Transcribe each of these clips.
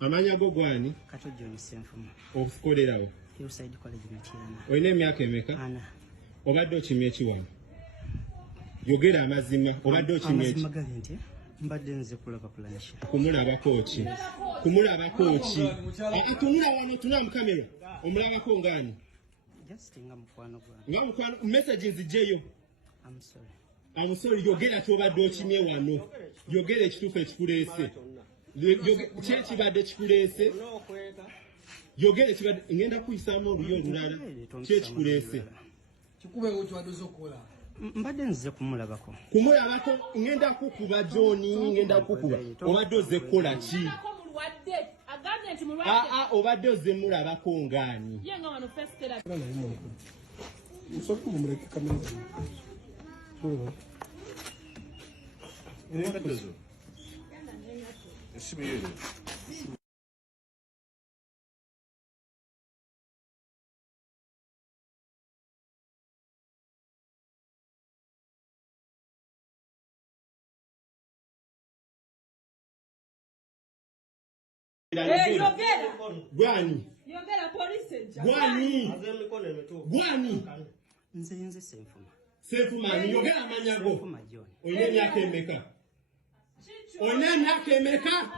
Amanya go gwani? Kato John Senfuma. Ofukolerawo. Hillside College Matiana. Oyina emyaka emeka? Ana. Obadde okimye ki wano? Yogera amazima. Obadde okimye ki? Amazima gali nti mbadde nze kulaba kulanisha. Kumulabako ki? Kumulabako ki? Atunula wano tunula mu kamera. Omulabako ngani? Just nga mukwano gwange. Nga mukwano messages zijeyo. I'm sorry. I'm sorry, yogera kyobadde okimye wano. Yogera ekituufu ekikuleese. Kye kibadde kikuleese. Yogera kibadde ngenda kuyisaamu oluyo olulala. Kye kikuleese. Kikube okibadde okola. Mbadde nze kumulabako. Kumulabako ngenda kukuba Johnny, ngenda kukuba. Obadde oze kukola ki? Obadde oze mulabako ngani? Yenga wano first kera. Musoko mumuleke kamera. Solo. Nenga tezo. Esibiyele. Gwani. Yogera police. Gwani. Gwani. Nze Senfuma. Senfuma ni yogera amanyago. Senfuma John. Oyina emyaka emeka? Oyina emyaka emeka?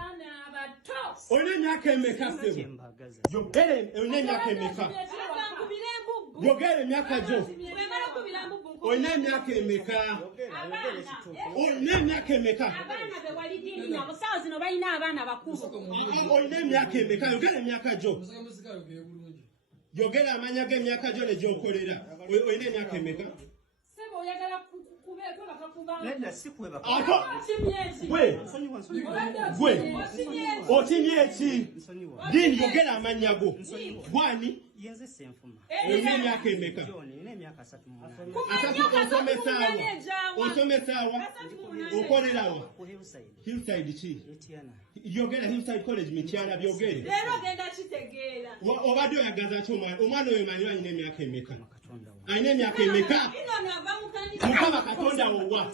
Oyina emyaka emeka sebo? Yogera oyina emyaka emeka? Yogera emyaka jo. Oyina emyaka emeka? Oyina emyaka emeka? Oyina emyaka emeka? Yogera emyaka jo. Yogera amanya g'emyaka jo ne gy'okolera. Oyina emyaka emeka? Sebo oyagala kubeeko bakakuba. Nenda sikweba. Gwe. Otimye ki? Dini yogera amanya go. Gwani? Yenze Senfuma. Oyina emyaka emeka? John, nina emyaka 38. Otomesawa? Okolerawa? Ku Hillside. Hillside ki? Matiana. Yogera Hillside College Matiana byogere. Leero genda kitegeera. Obadde oyagaza ki omwana oyo manyi alina emyaka emeka? Katonda wa. Alina emyaka emeka? Ino na Bamukutte. Mukama Katonda wowa.